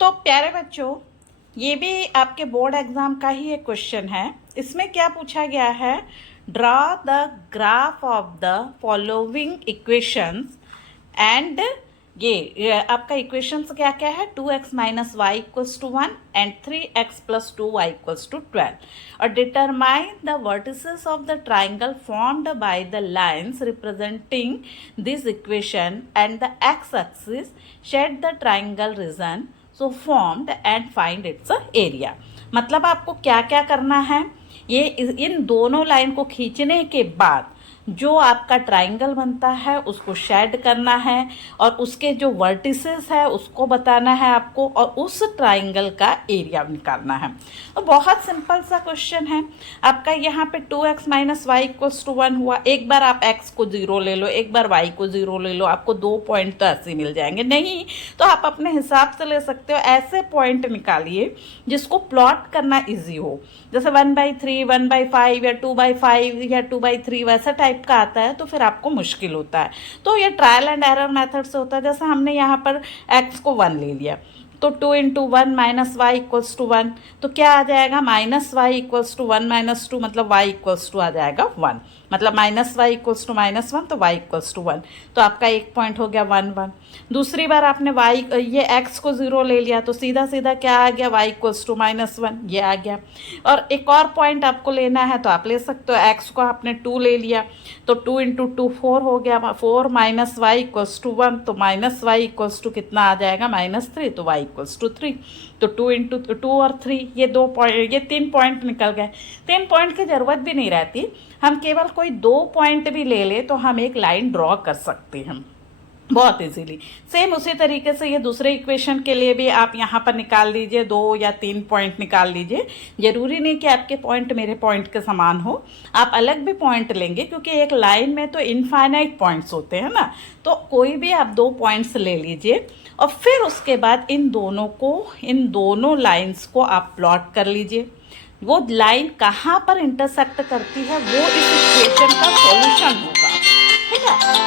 तो प्यारे बच्चों, ये भी आपके बोर्ड एग्जाम का ही एक क्वेश्चन है। इसमें क्या पूछा गया है, draw the graph of the following equations and ये आपका इक्वेशंस क्या क्या है, 2x minus y equals to 1 and 3x plus 2y equals to 12 और determine the vertices of the triangle formed by the lines representing this equation and the x axis shade the triangle region so formed and find its area. मतलब आपको क्या क्या करना है, ये इन दोनों line को खींचने के बाद जो आपका ट्राइंगल बनता है उसको शेड करना है और उसके जो वर्टिसेस है उसको बताना है आपको और उस ट्राइंगल का एरिया निकालना है। तो बहुत सिंपल सा क्वेश्चन है आपका। यहाँ पे 2x minus y equals to 1 हुआ। एक बार आप x को 0 ले लो, एक बार y को 0 ले लो, आपको 2 पॉइंट तो ऐसे मिल जाएंगे। नहीं तो आप अपने हिसाब से ले सकते हो। ऐसे पॉइंट निकालिए जिसको प्लॉट करना ईजी हो, जैसे 1/3, 1/5 या 2/5 या 2/3 वैसा टाइप का आता है तो फिर आपको मुश्किल होता है। तो ये ट्रायल एंड एरर मेथड से होता है। जैसे हमने यहाँ पर x को 1 ले लिया तो 2 into 1 minus y equals to 1, तो क्या आ जाएगा, minus y equals to 1 minus 2 मतलब y इक्वल्स टू आ जाएगा 1, मतलब minus y equals to minus 1 तो y इक्वल्स टू 1, तो आपका एक पॉइंट हो गया 1 1। दूसरी बार आपने ये x को 0 ले लिया तो सीधा सीधा क्या आ गया, y इक्वल्स टू माइनस 1 ये आ गया। और एक और पॉइंट आपको लेना है तो आप ले सकते हो, x को आपने 2 ले लिया तो 2 इंटू 2 4 हो गया, 4 माइनस वाई इक्वल्स टू 1 तो माइनस वाई इक्वल्स टू कितना आ जाएगा, -3, तो y इक्वल्स टू 3। तो 2 इंटू 2 और 3 ये 2 पॉइंट, ये 3 पॉइंट निकल गए। 3 पॉइंट की ज़रूरत भी नहीं रहती, हम केवल कोई 2 पॉइंट भी ले ले तो हम एक लाइन ड्रॉ कर सकते हैं बहुत इजीली। सेम उसी तरीके से ये दूसरे इक्वेशन के लिए भी आप यहाँ पर निकाल लीजिए, 2 या 3 पॉइंट निकाल लीजिए। ज़रूरी नहीं कि आपके पॉइंट मेरे पॉइंट के समान हो, आप अलग भी पॉइंट लेंगे क्योंकि एक लाइन में तो इनफाइनाइट पॉइंट्स होते हैं ना। तो कोई भी आप 2 पॉइंट्स ले लीजिए और फिर उसके बाद इन दोनों लाइन्स को आप प्लॉट कर लीजिए। वो लाइन कहाँ पर इंटरसेक्ट करती है वो इस इक्वेशन का सॉल्यूशन होगा, ठीक है।